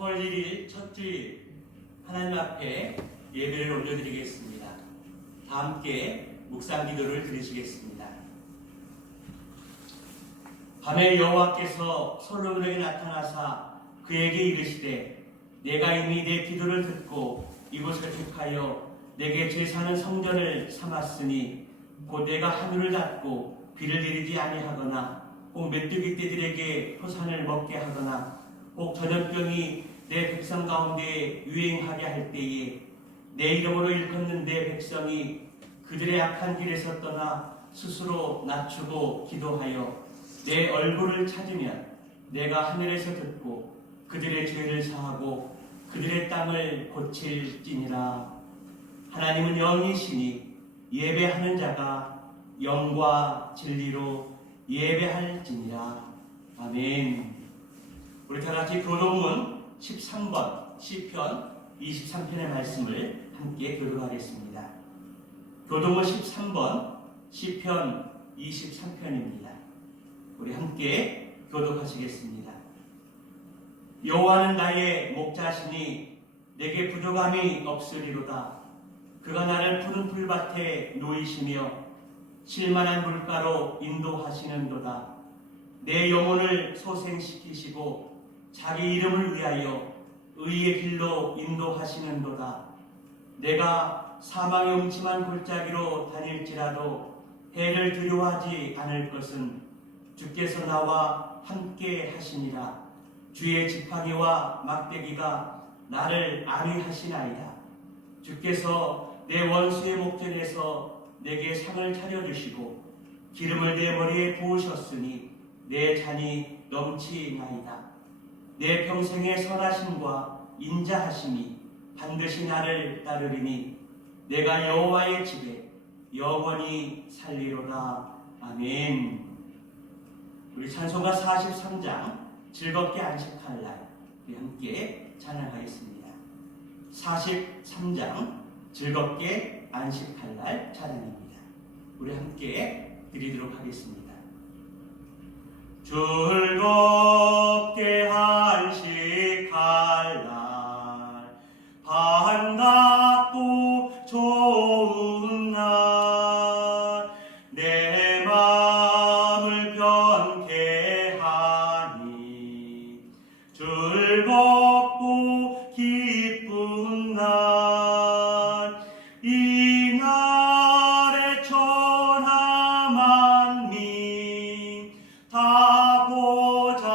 3월 1일 첫 주일 하나님 앞에 예배를 올려드리겠습니다. 다 함께 묵상 기도를 드리시겠습니다. 밤에 여호와께서 솔로몬에게 나타나사 그에게 이르시되 내가 이미 내 기도를 듣고 이곳을 택하여 내게 제사하는 성전을 삼았으니 곧 내가 하늘을 닫고 비를 내리지 아니하거나 혹 메뚜기 떼들에게 포산을 먹게 하거나 혹 전염병이 내 백성 가운데 유행하게 할 때에 내 이름으로 일컫는 내 백성이 그들의 악한 길에서 떠나 스스로 낮추고 기도하여 내 얼굴을 찾으면 내가 하늘에서 듣고 그들의 죄를 사하고 그들의 땅을 고칠지니라. 하나님은 영이시니 예배하는 자가 영과 진리로 예배할지니라. 아멘. 우리 다같이 교독문 13번 시편 23편의 말씀을 함께 교독하겠습니다. 교독문 13번 시편 23편입니다. 우리 함께 교독하시겠습니다. 여호와는 나의 목자시니 내게 부족함이 없으리로다. 그가 나를 푸른 풀밭에 놓이시며 실만한 물가로 인도하시는도다. 내 영혼을 소생시키시고 자기 이름을 위하여 의의 길로 인도하시는도다. 내가 사망의 음침한 골짜기로 다닐지라도 해를 두려워하지 않을 것은 주께서 나와 함께 하시니라. 주의 지팡이와 막대기가 나를 안위하시나이다. 주께서 내 원수의 목전에서 내게 상을 차려주시고 기름을 내 머리에 부으셨으니 내 잔이 넘치나이다. 내 평생의 선하심과 인자하심이 반드시 나를 따르리니 내가 여호와의 집에 영원히 살리로다. 아멘. 우리 찬송가 43장 즐겁게 안식할 날 우리 함께 찬양하겠습니다. 43장 즐겁게 안식할 날 찬양입니다. 우리 함께 드리도록 하겠습니다. 즐겁게 안식할 날 반갑고 좋은 날 내 마음을 편케 하니 즐겁고 기쁜 날 이날의 천하 만민 다 보좌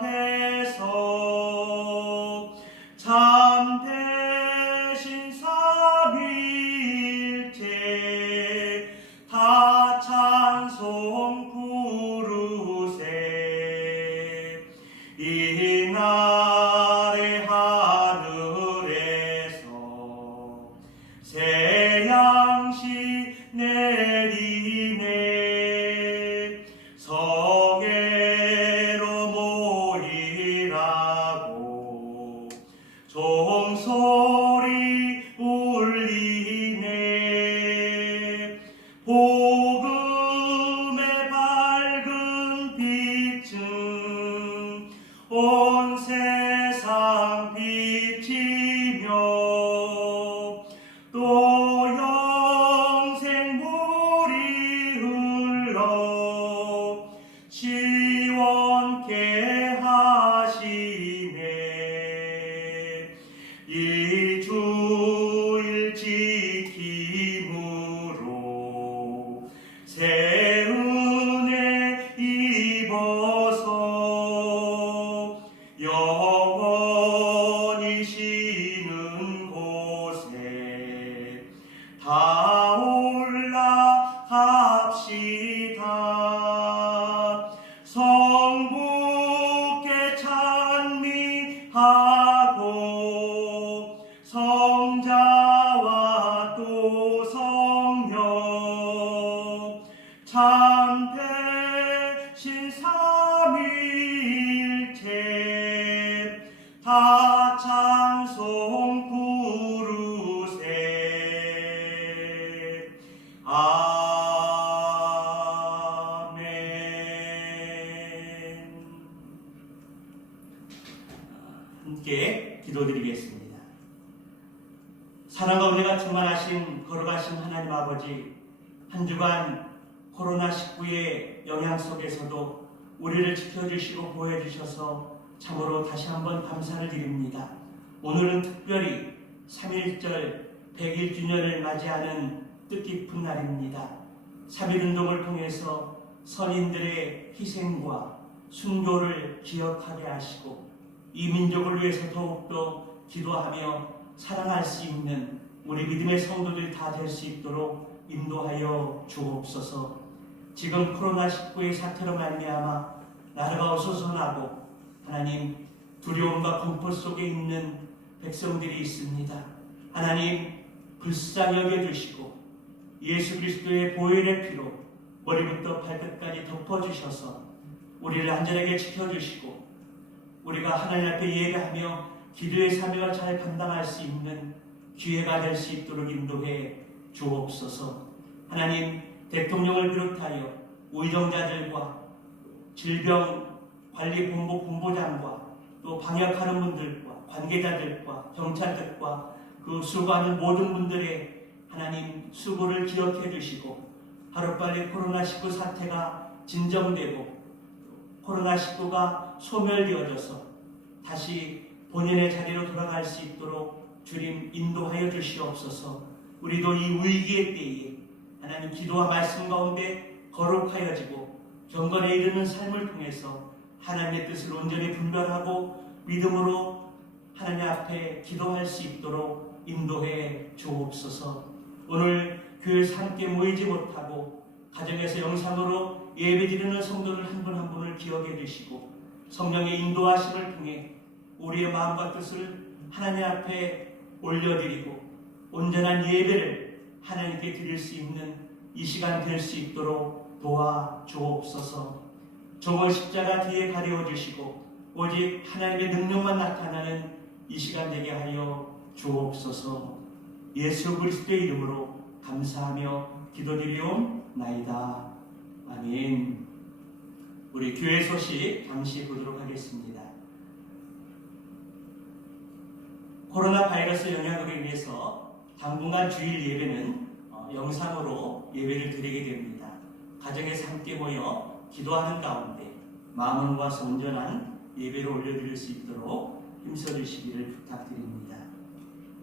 앞에서 참되신 삼위일체 다 찬송 부르세. 이날의 하늘에서 새 양식 내리네. 성회로 모이라고 종소리 울리네. 복음의 밝은 빛은 온 세상 비치며 또 영생 물이 흘러 시원케 하시네. 이 주일 지킴으로 새 은혜 입어서 영원히 쉬는 곳에 다 올라갑시다. 성부께 찬미하고 성자와 또 성령 참되신 삼위일체 다 찬송 부르세. 아멘. 함께 기도드리겠습니다. 사랑과 은혜가 충만하신 거룩하신 하나님 아버지, 한 주간 코로나19의 영향 속에서도 우리를 지켜주시고 보호해주셔서 참으로 다시 한번 감사를 드립니다. 오늘은 특별히 3.1절 100일 주년을 맞이하는 뜻깊은 날입니다. 3.1운동을 통해서 선인들의 희생과 순교를 기억하게 하시고 이 민족을 위해서 더욱더 기도하며 사랑할 수 있는 우리 믿음의 성도들이 다 될 수 있도록 인도하여 주옵소서. 지금 코로나19의 사태로 말미암아 나라가 어수선하고 하나님 두려움과 공포 속에 있는 백성들이 있습니다. 하나님 불쌍히 여겨주시고 예수 그리스도의 보혈의 피로 머리부터 발끝까지 덮어주셔서 우리를 안전하게 지켜주시고 우리가 하나님 앞에 예배하며 기도의 사명을 잘 감당할 수 있는 기회가 될 수 있도록 인도해 주옵소서. 하나님 대통령을 비롯하여 의정자들과 질병관리본부 본부장과 또 방역하는 분들과 관계자들과 경찰들과 그 수고하는 모든 분들의 하나님 수고를 기억해 주시고 하루빨리 코로나19 사태가 진정되고 코로나19가 소멸되어져서 다시 본연의 자리로 돌아갈 수 있도록 주님 인도하여 주시옵소서. 우리도 이 위기의 때에 하나님 기도와 말씀 가운데 거룩하여지고 경건에 이르는 삶을 통해서 하나님의 뜻을 온전히 분별하고 믿음으로 하나님 앞에 기도할 수 있도록 인도해 주옵소서. 오늘 교회에서 함께 모이지 못하고 가정에서 영상으로 예배드리는 성도들 한 분 한 분을 기억해 주시고 성령의 인도하심을 통해 우리의 마음과 뜻을 하나님 앞에 올려드리고 온전한 예배를 하나님께 드릴 수 있는 이 시간 될 수 있도록 도와주옵소서. 종을 십자가 뒤에 가려주시고 오직 하나님의 능력만 나타나는 이 시간 되게 하여 주옵소서. 예수 그리스도의 이름으로 감사하며 기도드리옵나이다. 아멘. 우리 교회 소식 잠시 보도록 하겠습니다. 코로나 바이러스 영향으로 인해서 당분간 주일 예배는 영상으로 예배를 드리게 됩니다. 가정에서 함께 모여 기도하는 가운데 마음을 모아서 온전한 예배를 올려드릴 수 있도록 힘써주시기를 부탁드립니다.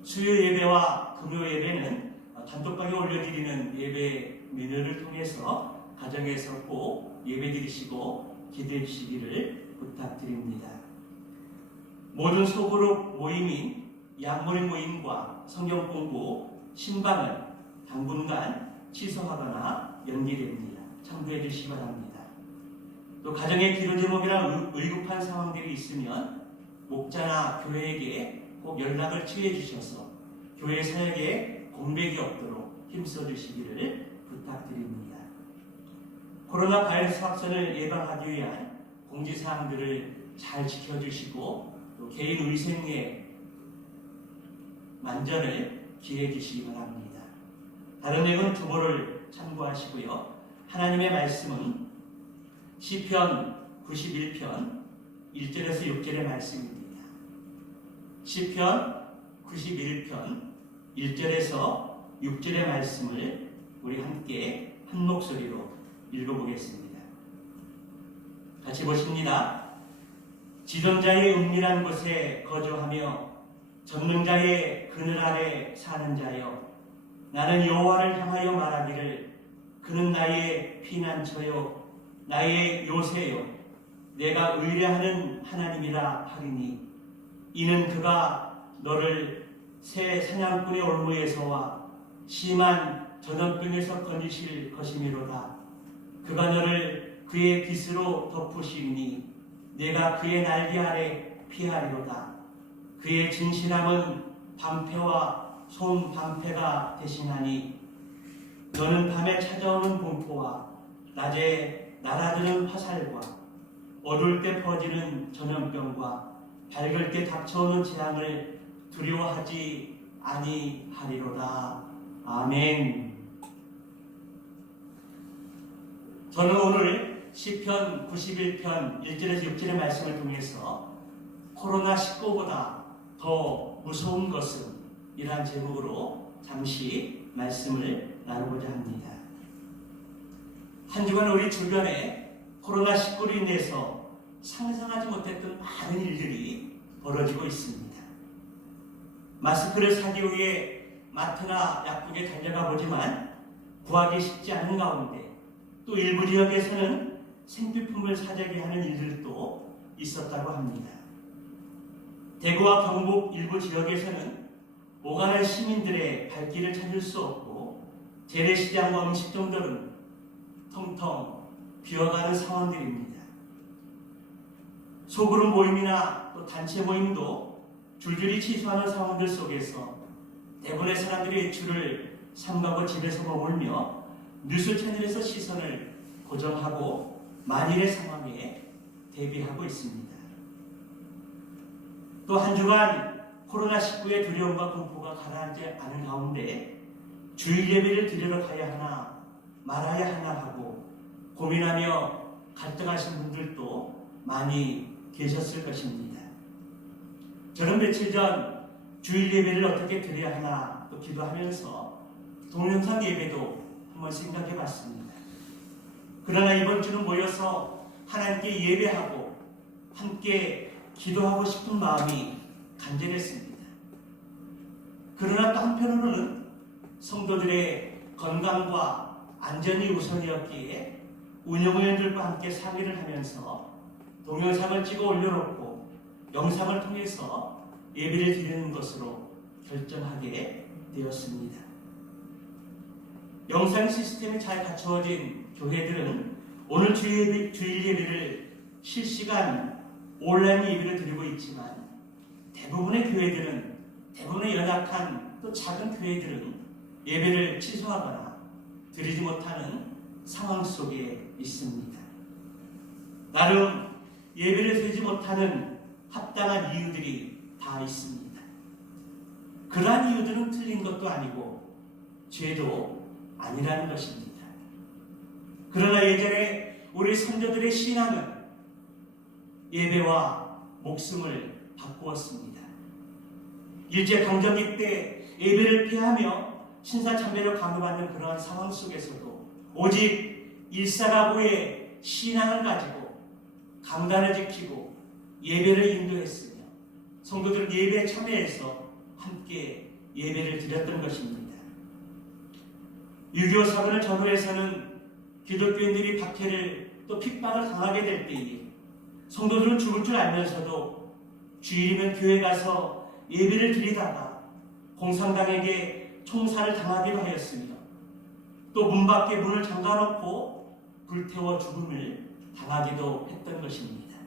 수요 예배와 금요 예배는 단톡방에 올려드리는 예배 메뉴를 통해서 가정에서 꼭 예배드리시고 기도해 주시기를 부탁드립니다. 모든 소그룹 모임인 양모임 모임과 성경 공부, 신방을 당분간 취소하거나 연기됩니다. 참고해 주시기 바랍니다. 또 가정의 기도 제목이나 의급한 상황들이 있으면 목자나 교회에게 꼭 연락을 취해 주셔서 교회 사역에 공백이 없도록 힘써 주시기를 부탁드립니다. 코로나 바이러스 확산을 예방하기 위한 공지사항들을 잘 지켜주시고 또 개인 위생에 만전을 기해 주시기 바랍니다. 다른 내용은 주보를 참고하시고요. 하나님의 말씀은 시편 91편 1절에서 6절의 말씀입니다. 시편 91편 1절에서 6절의 말씀을 우리 함께 한 목소리로 읽어보겠습니다. 같이 보십니다. 지존자의 은밀한 곳에 거주하며 전능자의 그늘 아래 사는 자여, 나는 여호와를 향하여 말하기를 그는 나의 피난처요 나의 요새요 내가 의뢰하는 하나님이라 하리니 이는 그가 너를 새 사냥꾼의 올무에서와 심한 전염병에서 건지실 것이미로다. 그가 너를 그의 깃으로 덮으시니 내가 그의 날개 아래 피하리로다. 그의 진실함은 방패와 솜방패가 대신하니 너는 밤에 찾아오는 공포와 낮에 날아드는 화살과 어두울 때 퍼지는 전염병과 밝을 때 닥쳐오는 재앙을 두려워하지 아니하리로다. 아멘. 저는 오늘 시편 91편 1절에서 6절의 말씀을 통해서 코로나19보다 더 무서운 것은 이러한 제목으로 잠시 말씀을 나누고자 합니다. 한 주간 우리 주변에 코로나19로 인해서 상상하지 못했던 많은 일들이 벌어지고 있습니다. 마스크를 사기 위해 마트나 약국에 달려가 보지만 구하기 쉽지 않은 가운데 또 일부 지역에서는 생필품을 사재기 하는 일들도 있었다고 합니다. 대구와 경북 일부 지역에서는 오가는 시민들의 발길을 찾을 수 없고 재래시장과 음식점들은 텅텅 비어가는 상황들입니다. 소그룹 모임이나 또 단체 모임도 줄줄이 취소하는 상황들 속에서 대부분의 사람들이 줄을 삼가고 집에서 머물며 뉴스 채널에서 시선을 고정하고 만일의 상황에 대비하고 있습니다. 또 한 주간 코로나19의 두려움과 공포가 가라앉지 않은 가운데 주일 예배를 드리러 가야 하나 말아야 하나 하고 고민하며 갈등하신 분들도 많이 계셨을 것입니다. 저는 며칠 전 주일 예배를 어떻게 드려야 하나 또 기도하면서 동영상 예배도 한번 생각해 봤습니다. 그러나 이번 주는 모여서 하나님께 예배하고 함께 기도하고 싶은 마음이 간절했습니다. 그러나 또 한편으로는 성도들의 건강과 안전이 우선이었기에 운영위원들과 함께 상의를 하면서 동영상을 찍어 올려놓고 영상을 통해서 예배를 드리는 것으로 결정하게 되었습니다. 영상 시스템이 잘 갖추어진 교회들은 오늘 주일 예배를 실시간 온라인 예배를 드리고 있지만 대부분의 교회들은, 대부분의 연약한 또 작은 교회들은 예배를 취소하거나 드리지 못하는 상황 속에 있습니다. 나름 예배를 드리지 못하는 합당한 이유들이 다 있습니다. 그러한 이유들은 틀린 것도 아니고 죄도 아니라는 것입니다. 그러나 예전에 우리 선조들의 신앙은 예배와 목숨을 바꾸었습니다. 일제강점기 때 예배를 피하며 신사참배를 강요받는 그러한 상황 속에서도 오직 일사가구의 신앙을 가지고 강단을 지키고 예배를 인도했으며 성도들은 예배에 참여해서 함께 예배를 드렸던 것입니다. 6.25 사건을 전후해서는 기독교인들이 박해를 또 핍박을 당하게 될 때에 성도들은 죽을 줄 알면서도 주일이면 교회 가서 예배를 드리다가 공산당에게 총살을 당하기도 하였으며 또 문 밖에 문을 잠가놓고 불태워 죽음을 당하기도 했던 것입니다.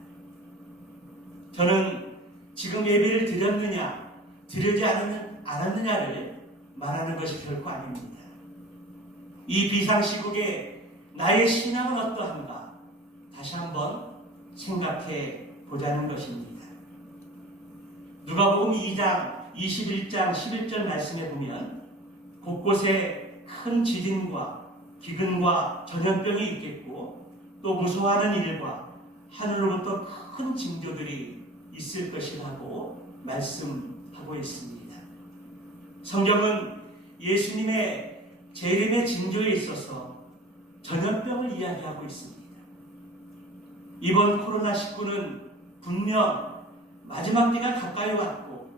저는 지금 예배를 드렸느냐 드리지 않았느냐를 말하는 것이 결코 아닙니다. 이 비상시국에 나의 신앙은 어떠한가 다시 한번 생각해 보자는 것입니다. 누가복음 2장 21장 11절 말씀에 보면 곳곳에 큰 지진과 기근과 전염병이 있겠고 또 무서워하는 일과 하늘로부터 큰 징조들이 있을 것이라고 말씀하고 있습니다. 성경은 예수님의 재림의 징조에 있어서 전염병을 이야기하고 있습니다. 이번 코로나19는 분명 마지막 때가 가까이 왔고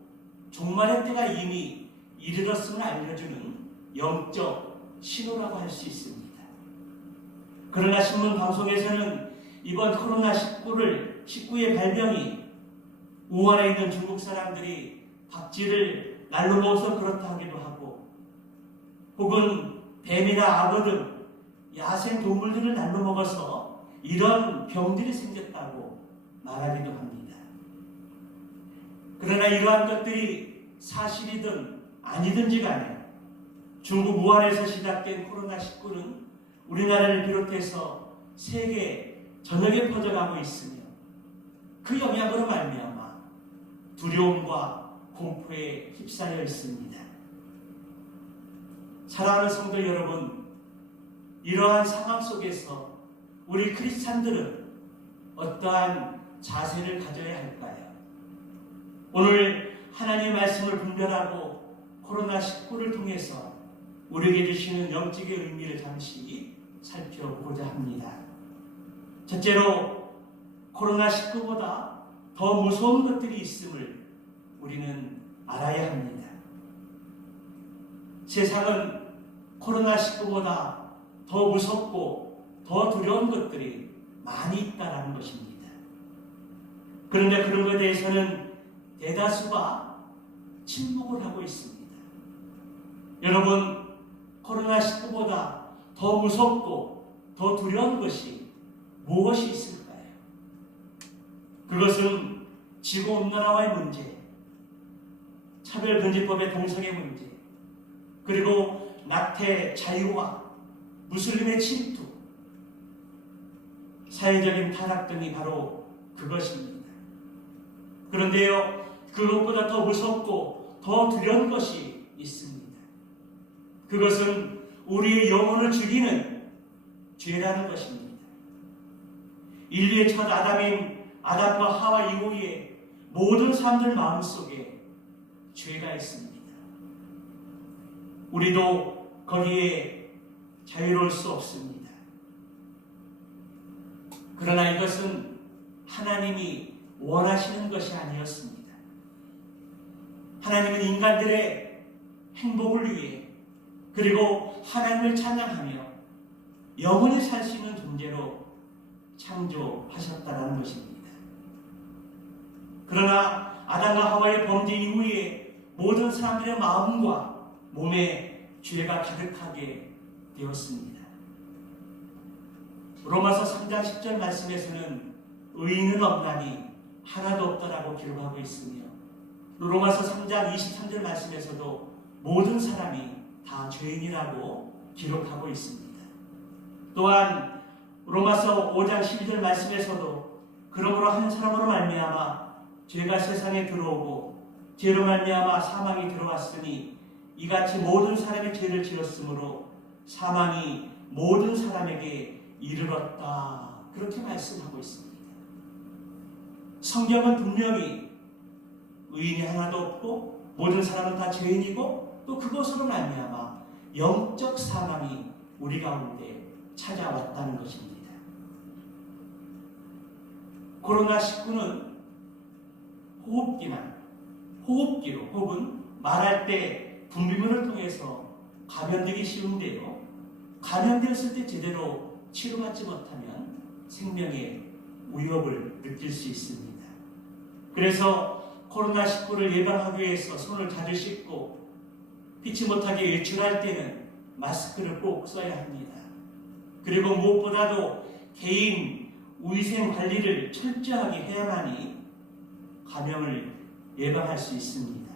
종말의 때가 이미 이르렀음을 알려주는 영적 신호라고 할 수 있습니다. 그러나 신문 방송에서는 이번 코로나19의 발병이 우한에 있는 중국 사람들이 박쥐를 날로 먹어서 그렇다 하기도 하고 혹은 뱀이나 악어 등 야생 동물들을 날로 먹어서 이런 병들이 생겼다고 말하기도 합니다. 그러나 이러한 것들이 사실이든 아니든지 간에 중국 우한에서 시작된 코로나19는 우리나라를 비롯해서 세계 전역에 퍼져가고 있으며 그 영향으로 말미암아 두려움과 공포에 휩싸여 있습니다. 사랑하는 성도 여러분, 이러한 상황 속에서 우리 크리스찬들은 어떠한 자세를 가져야 할까요? 오늘 하나님의 말씀을 분별하고 코로나19를 통해서 우리에게 주시는 영적인 의미를 잠시 살펴보고자 합니다. 첫째로 코로나19보다 더 무서운 것들이 있음을 우리는 알아야 합니다. 세상은 코로나19보다 더 무섭고 더 두려운 것들이 많이 있다는 것입니다. 그런데 그런 것에 대해서는 대다수가 침묵을 하고 있습니다. 여러분, 코로나19보다 더 무섭고 더 두려운 것이 무엇이 있을까요? 그것은 지구온난화의 문제, 차별금지법의 동성애 문제, 그리고 낙태 자유화, 무슬림의 침투, 사회적인 타락 등이 바로 그것입니다. 그런데요, 그것보다 더 무섭고 더 두려운 것이 있습니다. 그것은 우리의 영혼을 죽이는 죄라는 것입니다. 인류의 첫 아담인 아담과 하와 이후에 모든 사람들 마음속에 죄가 있습니다. 우리도 거기에 자유로울 수 없습니다. 그러나 이것은 하나님이 원하시는 것이 아니었습니다. 하나님은 인간들의 행복을 위해 그리고 하나님을 찬양하며 영원히 살 수 있는 존재로 창조하셨다는 것입니다. 그러나 아담과 하와의 범죄 이후에 모든 사람들의 마음과 몸에 죄가 가득하게 되었습니다. 로마서 3장 10절 말씀에서는 의인은 없나니 하나도 없다라고 기록하고 있으며 로마서 3장 23절 말씀에서도 모든 사람이 다 죄인이라고 기록하고 있습니다. 또한 로마서 5장 12절 말씀에서도 그러므로 한 사람으로 말미암아 죄가 세상에 들어오고 죄로 말미암아 사망이 들어왔으니 이같이 모든 사람이 죄를 지었으므로 사망이 모든 사람에게 이르렀다. 그렇게 말씀하고 있습니다. 성경은 분명히 의인이 하나도 없고 모든 사람은 다 죄인이고 또 그것으로 말미암아 영적 사망이 우리 가운데 찾아왔다는 것입니다. 코로나19는 호흡기로 혹은 말할 때 분비물을 통해서 감염되기 쉬운데요. 감염되었을 때 제대로 치료받지 못하면 생명의 위협을 느낄 수 있습니다. 그래서 코로나19를 예방하기 위해서 손을 자주 씻고 피치 못하게 외출할 때는 마스크를 꼭 써야 합니다. 그리고 무엇보다도 개인 위생 관리를 철저하게 해야만이 감염을 예방할 수 있습니다.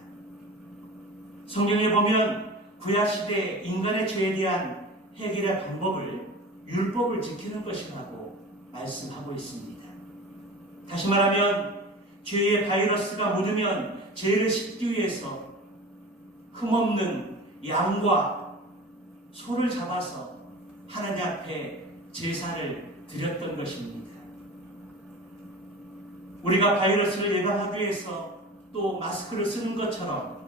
성경에 보면 구약시대 인간의 죄에 대한 해결의 방법을 율법을 지키는 것이라고 말씀하고 있습니다. 다시 말하면 죄의 바이러스가 묻으면 죄를 씻기 위해서 흠없는 양과 소를 잡아서 하나님 앞에 제사를 드렸던 것입니다. 우리가 바이러스를 예방하기 위해서 또 마스크를 쓰는 것처럼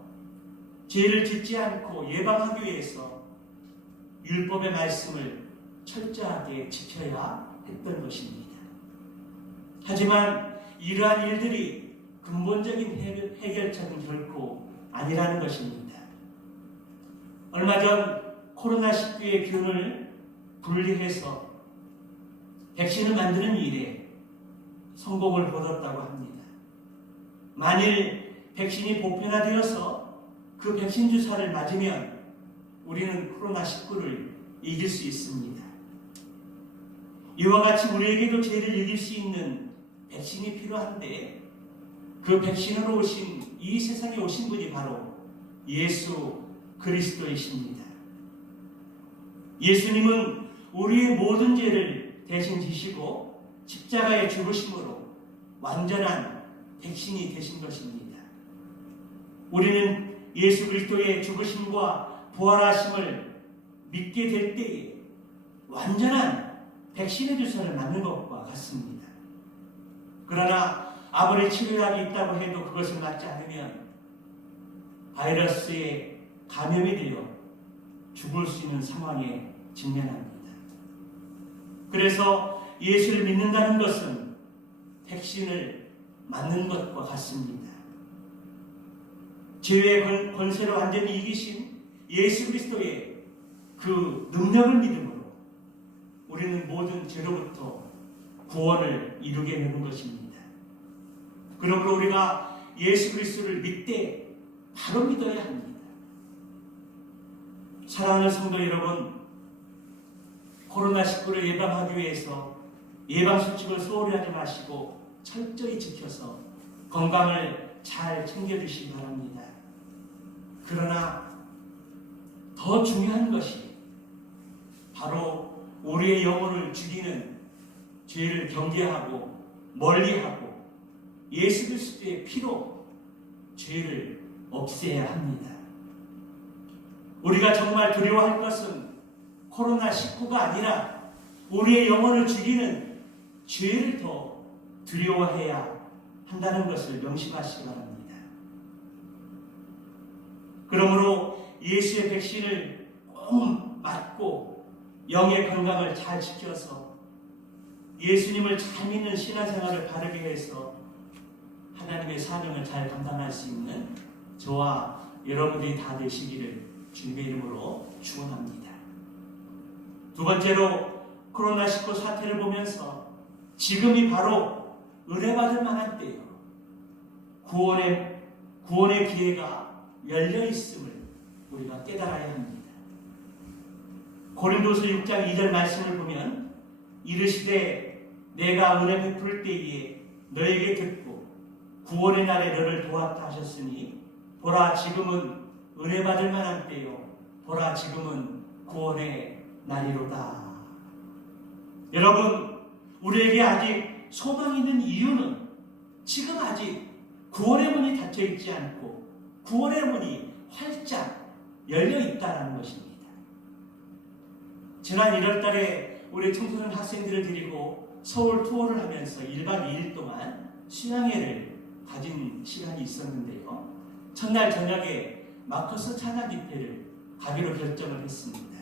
죄를 짓지 않고 예방하기 위해서 율법의 말씀을 철저하게 지켜야 했던 것입니다. 하지만 이러한 일들이 근본적인 해결책은 결코 아니라는 것입니다. 얼마 전 코로나19의 균을 분리해서 백신을 만드는 일에 성공을 거뒀다고 합니다. 만일 백신이 보편화되어서 그 백신 주사를 맞으면 우리는 코로나19를 이길 수 있습니다. 이와 같이 우리에게도 죄를 이길 수 있는 백신이 필요한데 그 백신으로 오신 이 세상에 오신 분이 바로 예수 그리스도이십니다. 예수님은 우리의 모든 죄를 대신 지시고 십자가에 죽으심으로 완전한 백신이 되신 것입니다. 우리는 예수 그리스도의 죽으심과 부활하심을 믿게 될 때에 완전한 백신의 주사를 맞는 것과 같습니다. 그러나 아무리 치료약이 있다고 해도 그것을 맞지 않으면 바이러스에 감염이 되어 죽을 수 있는 상황에 직면합니다. 그래서 예수를 믿는다는 것은 백신을 맞는 것과 같습니다. 죄의 권세를 완전히 이기신 예수 그리스도의 그 능력을 믿음으로 우리는 모든 죄로부터 구원을 이루게 되는 것입니다. 그러므로 우리가 예수 그리스도를 믿되 바로 믿어야 합니다. 사랑하는 성도 여러분, 코로나19를 예방하기 위해서 예방수칙을 소홀히 하지 마시고 철저히 지켜서 건강을 잘 챙겨주시기 바랍니다. 그러나 더 중요한 것이 바로 우리의 영혼을 죽이는 죄를 경계하고 멀리하고 예수 그리스도의 피로 죄를 없애야 합니다. 우리가 정말 두려워할 것은 코로나19가 아니라 우리의 영혼을 죽이는 죄를 더 두려워해야 한다는 것을 명심하시기 바랍니다. 그러므로 예수의 백신을 꼭 맞고 영의 건강을 잘 지켜서 예수님을 잘 믿는 신앙생활을 바르게 해서 하나님의 사명을 잘 감당할 수 있는 저와 여러분들이 다 되시기를 주님의 이름으로 축원합니다. 두 번째로 코로나19 사태를 보면서 지금이 바로 은혜받을 만한 때요. 구원의 기회가 열려 있음을 우리가 깨달아야 합니다. 고린도서 6장 2절 말씀을 보면 이르시되 내가 은혜 베풀 때에 너에게 듣고 구원의 날에 너를 도왔다 하셨으니 보라 지금은 은혜 받을 만한 때요. 보라 지금은 구원의 날이로다. 여러분, 우리에게 아직 소망이 있는 이유는 지금 아직 구원의 문이 닫혀 있지 않고 구원의 문이 활짝 열려 있다는 것입니다. 지난 1월 달에 우리 청소년 학생들을 데리고 서울 투어를 하면서 1박 2일 동안 신앙회를 가진 시간이 있었는데요. 첫날 저녁에 마커스 찬양 집회를 가기로 결정을 했습니다.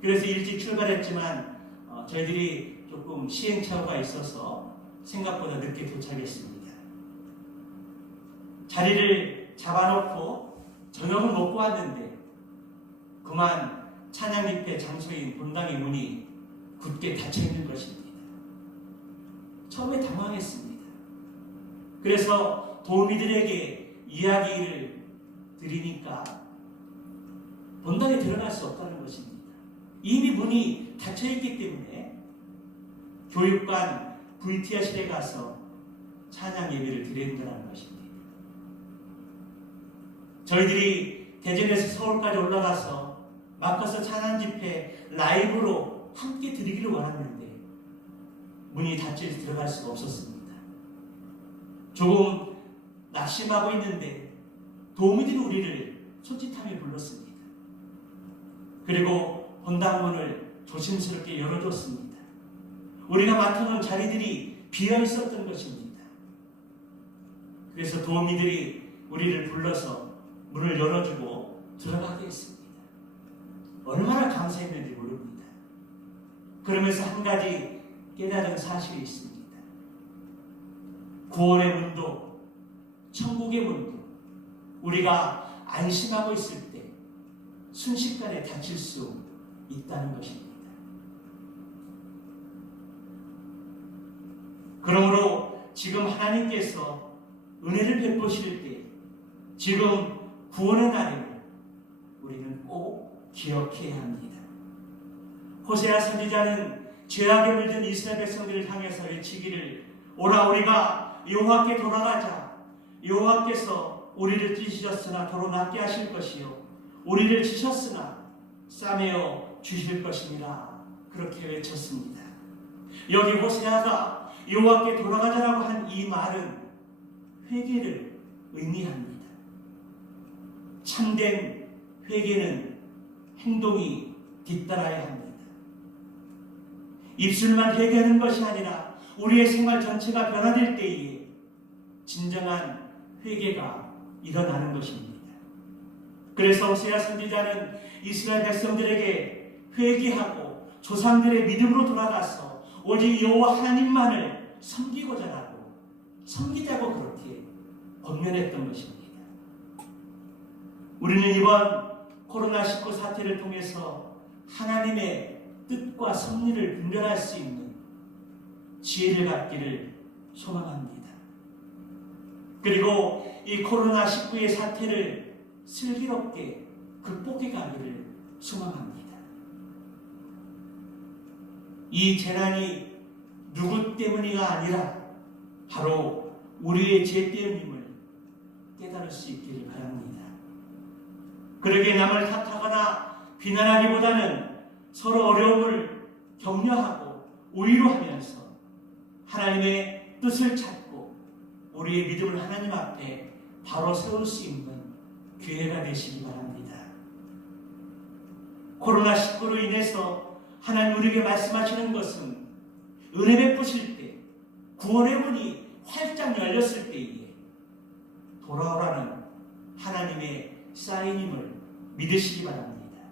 그래서 일찍 출발했지만 저희들이 조금 시행착오가 있어서 생각보다 늦게 도착했습니다. 자리를 잡아놓고 저녁을 먹고 왔는데 그만 찬양 집회 장소인 본당의 문이 굳게 닫혀있는 것입니다. 처음에 당황했습니다. 그래서 도우미들에게 이야기를 드리니까 본당에 들어갈 수 없다는 것입니다. 이미 문이 닫혀있기 때문에 교육관 VTR실에 가서 찬양 예배를 드려야 된다는 것입니다. 저희들이 대전에서 서울까지 올라가서 마커스 찬양 집회 라이브로 함께 드리기를 원했는데 문이 닫혀서 들어갈 수가 없었습니다. 조금 낙심하고 있는데 도우미들이 우리를 손짓하며 불렀습니다. 그리고 본당문을 조심스럽게 열어줬습니다. 우리가 맡아놓은 자리들이 비어 있었던 것입니다. 그래서 도우미들이 우리를 불러서 문을 열어주고 들어가게 했습니다. 얼마나 감사했는지 모릅니다. 그러면서 한 가지 깨달은 사실이 있습니다. 구원의 문도 천국의 문도 우리가 안심하고 있을 때 순식간에 닫힐 수 있다는 것입니다. 그러므로 지금 하나님께서 은혜를 베푸실 때 지금 구원의 날임을 우리는 꼭 기억해야 합니다. 호세아 선지자는 죄악에 물든 이스라엘 백성들을 향해서 외치기를 오라 우리가 여호와께 돌아가자. 여호와께서 우리를 찢으셨으나 도로 낫게 하실 것이요 우리를 치셨으나 싸매어 주실 것입니다. 그렇게 외쳤습니다. 여기 호세아가 여호와께 돌아가자라고 한 이 말은 회개를 의미합니다. 참된 회개는 행동이 뒤따라야 합니다. 입술만 회개하는 것이 아니라 우리의 생활 전체가 변화될 때에 진정한 회개가 일어나는 것입니다. 그래서 호세아 선지자는 이스라엘 백성들에게 회개하고 조상들의 믿음으로 돌아가서 오직 여호와 하나님만을 섬기자고 그렇게 권면했던 것입니다. 우리는 이번 코로나19 사태를 통해서 하나님의 뜻과 섭리를 분별할 수 있는 지혜를 갖기를 소망합니다. 그리고 이 코로나19의 사태를 슬기롭게 극복해 가기를 소망합니다. 이 재난이 누구 때문이가 아니라 바로 우리의 죄 때문임을 깨달을 수 있기를 바랍니다. 그러기에 남을 탓하거나 비난하기보다는 서로 어려움을 격려하고 위로하면서 하나님의 뜻을 찾고 우리의 믿음을 하나님 앞에 바로 세울 수 있는 기회가 되시기 바랍니다. 코로나19로 인해서 하나님 우리에게 말씀하시는 것은 은혜 베푸실 때, 구원의 문이 활짝 열렸을 때에 돌아오라는 하나님의 사인임을 믿으시기 바랍니다.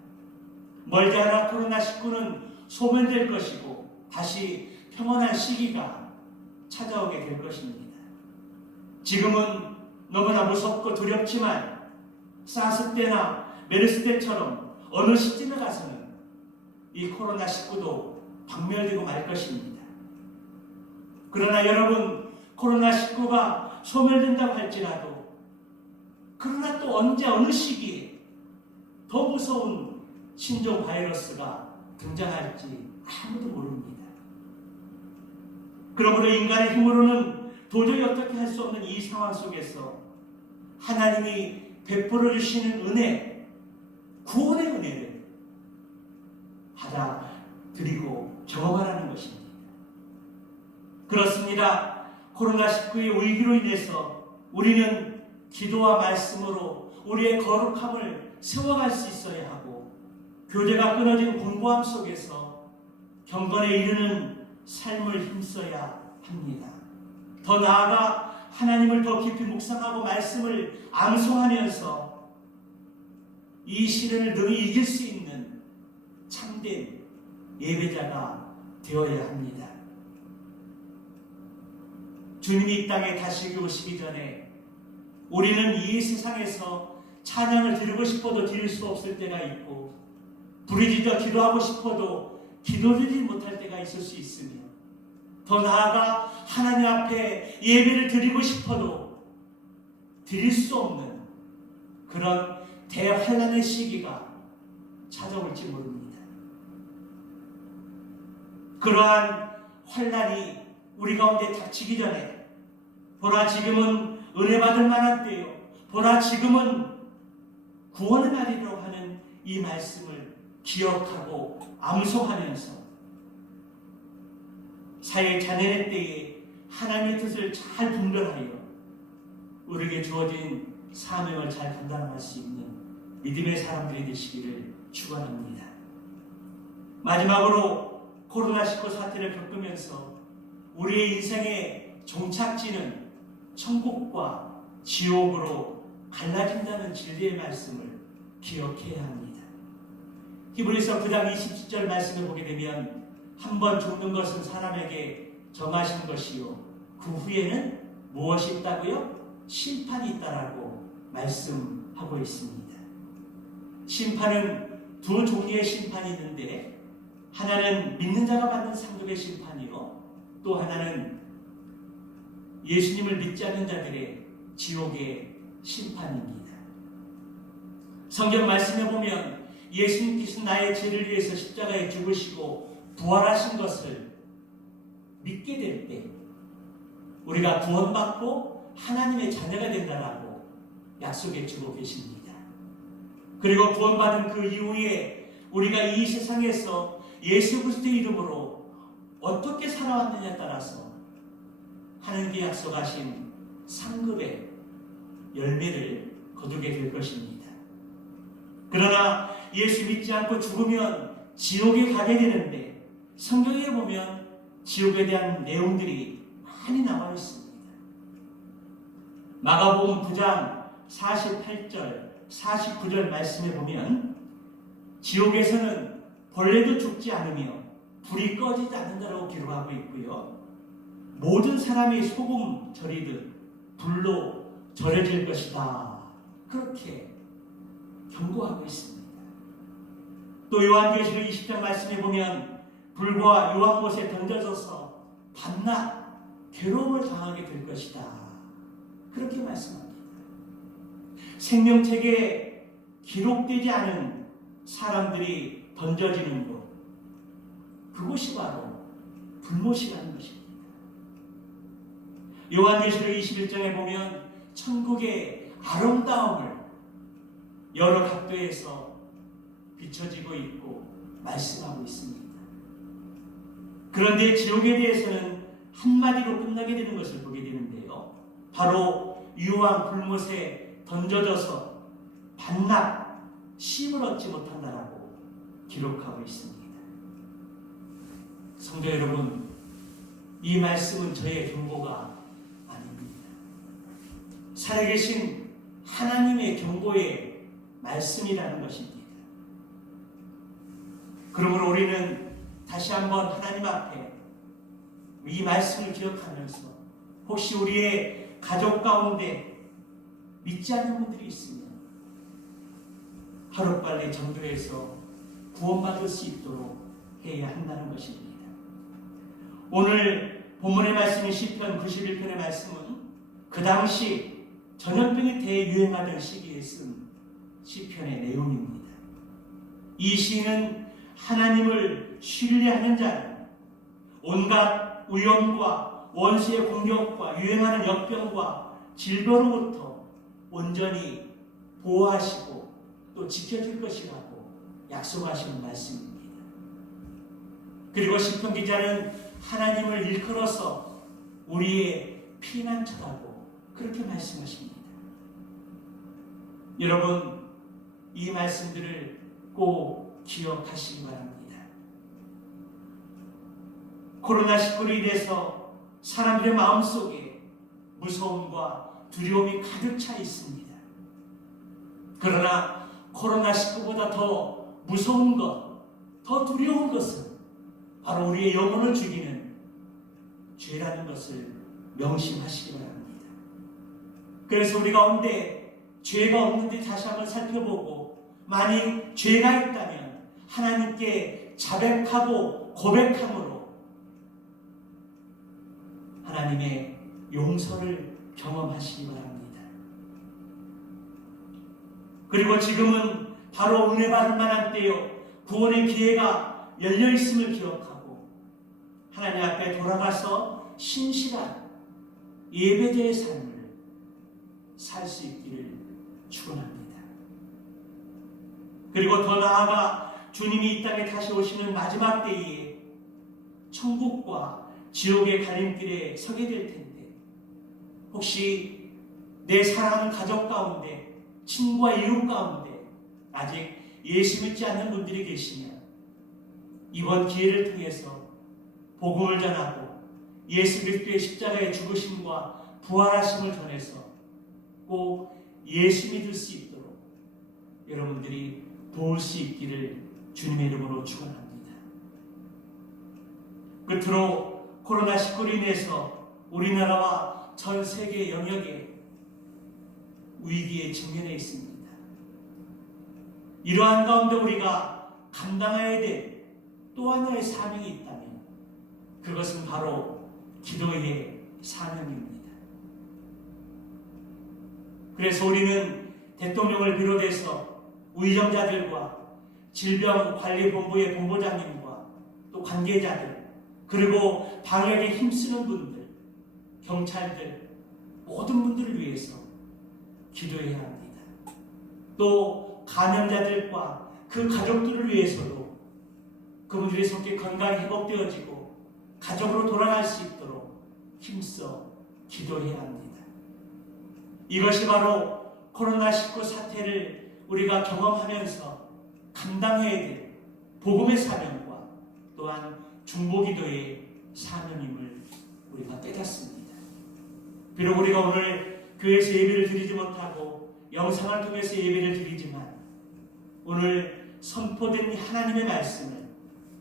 멀지 않아 코로나19는 소멸될 것이고 다시 평온한 시기가 찾아오게 될 것입니다. 지금은 너무나 무섭고 두렵지만 사스 때나 메르스 때처럼 어느 시점에 가서는 이 코로나19도 박멸되고 말 것입니다. 그러나 여러분, 코로나19가 소멸된다고 할지라도 그러나 또 언제 어느 시기에 더 무서운 신종 바이러스가 등장할지 아무도 모릅니다. 그러므로 인간의 힘으로는 도저히 어떻게 할 수 없는 이 상황 속에서 하나님이 베풀어 주시는 은혜, 구원의 은혜를 받아들이고 경험하라는 것입니다. 그렇습니다. 코로나19의 위기로 인해서 우리는 기도와 말씀으로 우리의 거룩함을 세워갈 수 있어야 하고 교제가 끊어진 공고함 속에서 경건에 이르는 삶을 힘써야 합니다. 더 나아가 하나님을 더 깊이 묵상하고 말씀을 암송하면서 이 시련을 능히 이길 수 있는 참된 예배자가 되어야 합니다. 주님이 이 땅에 다시 오시기 전에 우리는 이 세상에서 찬양을 드리고 싶어도 드릴 수 없을 때가 있고 부르짖어 기도하고 싶어도 기도드리지 못할 때가 있을 수 있으며 더 나아가 하나님 앞에 예배를 드리고 싶어도 드릴 수 없는 그런 대환란의 시기가 찾아올지 모릅니다. 그러한 환란이 우리 가운데 닥치기 전에 보라 지금은 은혜 받을 만한 때요, 보라 지금은 구원의 날이라고 하는 이 말씀을 기억하고 암송하면서 사회 자녀의 때에 하나님의 뜻을 잘 분별하여 우리에게 주어진 사명을 잘 감당할 수 있는 믿음의 사람들이 되시기를 축원합니다. 마지막으로 코로나19 사태를 겪으면서 우리의 인생의 종착지는 천국과 지옥으로 갈라진다는 진리의 말씀을 기억해야 합니다. 히브리서 9장 27절 말씀을 보게 되면 한 번 죽는 것은 사람에게 정하신 것이요 그 후에는 무엇이 있다고요? 심판이 있다라고 말씀하고 있습니다. 심판은 두 종류의 심판이 있는데 하나는 믿는 자가 받는 상급의 심판이요 또 하나는 예수님을 믿지 않는 자들의 지옥의 심판입니다. 성경 말씀에 보면 예수님께서 나의 죄를 위해서 십자가에 죽으시고 부활하신 것을 믿게 될 때 우리가 구원받고 하나님의 자녀가 된다라고 약속해 주고 계십니다. 그리고 구원받은 그 이후에 우리가 이 세상에서 예수 그리스도의 이름으로 어떻게 살아왔느냐에 따라서 하나님께 약속하신 상급의 열매를 거두게 될 것입니다. 그러나 예수 믿지 않고 죽으면 지옥에 가게 되는데 성경에 보면 지옥에 대한 내용들이 많이 나와 있습니다. 마가복음 9장 48절, 49절 말씀에 보면 지옥에서는 벌레도 죽지 않으며 불이 꺼지지 않는다라고 기록하고 있고요. 모든 사람이 소금 절이듯 불로 절여질 것이다. 그렇게 경고하고 있습니다. 또 요한계시록 20장 말씀에 보면 불과 요한 못에 던져져서 밤낮 괴로움을 당하게 될 것이다. 그렇게 말씀합니다. 생명책에 기록되지 않은 사람들이 던져지는 곳, 그곳이 바로 불못이라는 것입니다. 요한계시록 21장에 보면 천국의 아름다움을 여러 각도에서 비춰지고 있고 말씀하고 있습니다. 그런데 지옥에 대해서는 한마디로 끝나게 되는 것을 보게 되는데요. 바로 유황 불못에 던져져서 반납 쉼을 얻지 못한다라고 기록하고 있습니다. 성도 여러분, 이 말씀은 저의 경고가 아닙니다. 살아계신 하나님의 경고의 말씀이라는 것입니다. 그러므로 우리는 다시 한번 하나님 앞에 이 말씀을 기억하면서 혹시 우리의 가족 가운데 믿지 않는 분들이 있으면 하루빨리 전도해서 구원받을 수 있도록 해야 한다는 것입니다. 오늘 본문의 말씀인 시편 91편의 말씀은 그 당시 전염병이 대유행하던 시기에 쓴 시편의 내용입니다. 이 시인은 하나님을 신뢰하는 자는 온갖 위험과 원수의 공격과 유행하는 역병과 질병으로부터 온전히 보호하시고 또 지켜줄 것이라고 약속하시는 말씀입니다. 그리고 시편 기자는 하나님을 일컬어서 우리의 피난처라고 그렇게 말씀하십니다. 여러분, 이 말씀들을 꼭 기억하시기 바랍니다. 코로나19로 인해서 사람들의 마음속에 무서움과 두려움이 가득 차 있습니다. 그러나 코로나19보다 더 무서운 것, 더 두려운 것은 바로 우리의 영혼을 죽이는 죄라는 것을 명심하시기 바랍니다. 그래서 우리 가운데 죄가 없는지 다시 한번 살펴보고 만일 죄가 있다면 하나님께 자백하고 고백함으로 하나님의 용서를 경험하시기 바랍니다. 그리고 지금은 바로 은혜 받을 만한 때요, 구원의 기회가 열려 있음을 기억하고 하나님 앞에 돌아가서 신실한 예배자의 삶을 살 수 있기를 축원합니다. 그리고 더 나아가 주님이 이 땅에 다시 오시는 마지막 때에 천국과 지옥의 갈림길에 서게 될 텐데 혹시 내 사랑하는 가족 가운데 친구와 이웃 가운데 아직 예수 믿지 않는 분들이 계시면 이번 기회를 통해서 복음을 전하고 예수 그리스도의 십자가의 죽으심과 부활하심을 전해서 꼭 예수 믿을 수 있도록 여러분들이 도울 수 있기를 주님의 이름으로 축원합니다. 끝으로 코로나19로 인해서 우리나라와 전 세계 영역에 위기에 직면해 있습니다. 이러한 가운데 우리가 감당해야 될 또 하나의 사명이 있다면 그것은 바로 기도의 사명입니다. 그래서 우리는 대통령을 비롯해서 위정자들과 질병관리본부의 본부장님과 또 관계자들 그리고 방역에 힘쓰는 분들, 경찰들 모든 분들을 위해서 기도해야 합니다. 또 감염자들과 그 가족들을 위해서도 그분들의 성격 건강이 회복되어지고 가족으로 돌아갈 수 있도록 힘써 기도해야 합니다. 이것이 바로 코로나19 사태를 우리가 경험하면서 감당해야 될 복음의 사명과 또한 중보기도의 사명임을 우리가 깨닫습니다. 비록 우리가 오늘 교회에서 예배를 드리지 못하고 영상을 통해서 예배를 드리지만 오늘 선포된 하나님의 말씀을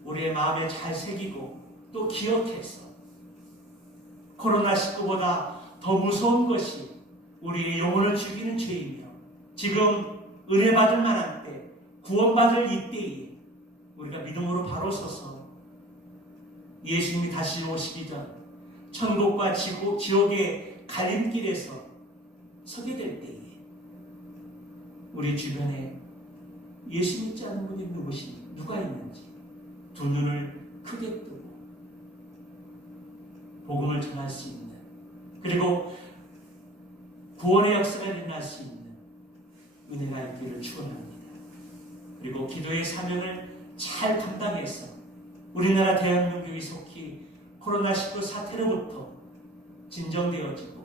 우리의 마음에 잘 새기고 또 기억해서 코로나19보다 더 무서운 것이 우리의 영혼을 죽이는 죄이며 지금 은혜 받을 만한 때, 구원받을 이때에 우리가 믿음으로 바로 서서 예수님이 다시 오시기 전 천국과 지옥의 갈림길에서 서게 될 때에 우리 주변에 예수 믿지 않는 분이 누가 있는지 두 눈을 크게 뜨고 복음을 전할 수 있는, 그리고 구원의 역사가 일어날 수 있는 은혜가 있기를 축원합니다. 그리고 기도의 사명을 잘 감당해서 우리나라 대한민국이 속히 코로나19 사태로부터 진정되어지고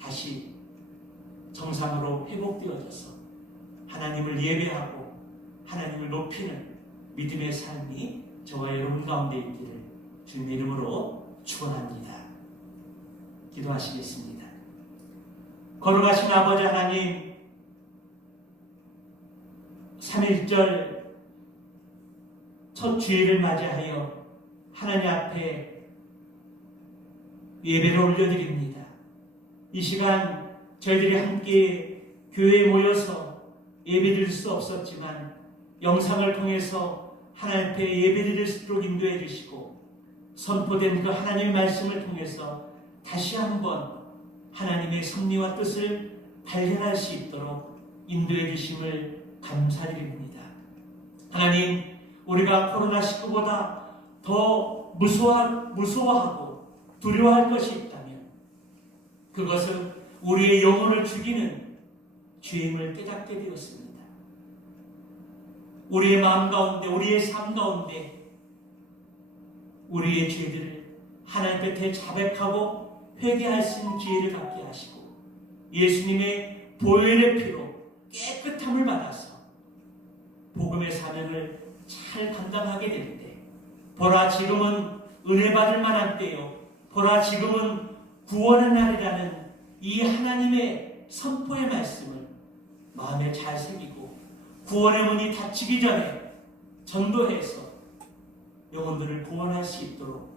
다시 정상으로 회복되어져서 하나님을 예배하고 하나님을 높이는 믿음의 삶이 저와 여러분 가운데 있기를 주님의 이름으로 축원합니다. 기도하시겠습니다. 거룩하신 아버지 하나님, 3.1절 첫 주일을 맞이하여 하나님 앞에 예배를 올려드립니다. 이 시간 저희들이 함께 교회에 모여서 예배드릴 수 없었지만 영상을 통해서 하나님 앞에 예배드릴 수 있도록 인도해 주시고 선포된 그 하나님의 말씀을 통해서 다시 한번 하나님의 섭리와 뜻을 발견할 수 있도록 인도해 주심을 감사드립니다. 하나님, 우리가 코로나19보다 더 무서워하고 두려워할 것이 있다면 그것은 우리의 영혼을 죽이는 죄임을 깨닫게 되었습니다. 우리의 마음 가운데, 우리의 삶 가운데 우리의 죄들을 하나님 곁에 자백하고 회개할 수 있는 기회를 갖게 하시고 예수님의 보혈의 피로 깨끗함을 받아서 복음의 사명을 잘 감당하게 될 때, 보라 지금은 은혜 받을 만한 때요, 보라 지금은 구원의 날이라는 이 하나님의 선포의 말씀을 마음에 잘 새기고 구원의 문이 닫히기 전에 전도해서 영혼들을 구원할 수 있도록,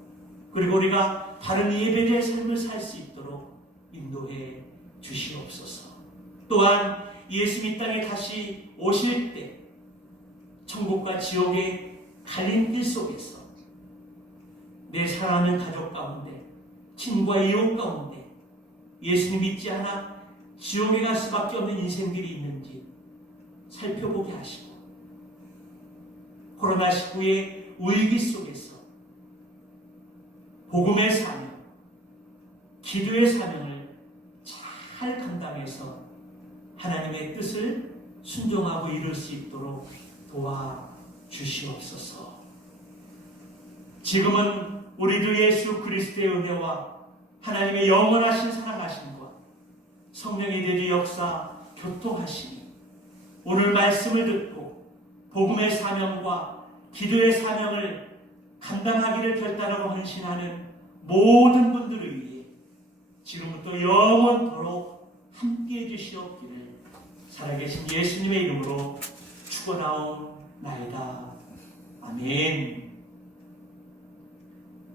그리고 우리가 바른 예배자의 삶을 살 수 있도록 인도해 주시옵소서. 또한 예수 이 땅에 다시 오실 때 천국과 지옥의 갈림길 속에서 내 사랑하는 가족 가운데, 친구와 이웃 가운데 예수님 믿지 않아 지옥에 갈 수밖에 없는 인생들이 있는지 살펴보게 하시고 코로나19의 위기 속에서 복음의 사명, 기도의 사명을 잘 감당해서 하나님의 뜻을 순종하고 이룰 수 있도록 도와주시옵소서. 지금은 우리 주 예수 그리스도의 은혜와 하나님의 영원하신 사랑하심과 성령의 대리 역사 교통하심이 오늘 말씀을 듣고 복음의 사명과 기도의 사명을 감당하기를 결단하고 헌신하는 모든 분들을 위해 지금부터 영원토록 함께해 주시옵기를 살아계신 예수님의 이름으로 축원하옵나이다. 아멘.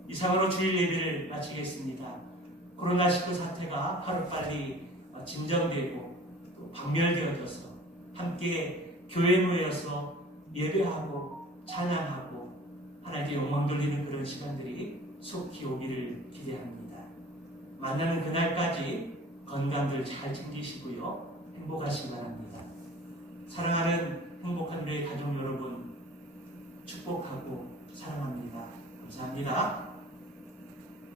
이상으로 주일 예배를 마치겠습니다. 코로나19 사태가 하루빨리 진정되고 또 박멸되어져서 함께 교회에 모여서 예배하고 찬양하고 하나님께 영광 돌리는 그런 시간들이 속히 오기를 기대합니다. 만나는 그날까지 건강들 잘 챙기시고요. 행복하시기 바랍니다. 사랑하는 행복한 우리의 가족 여러분 축복하고 사랑합니다. 감사합니다.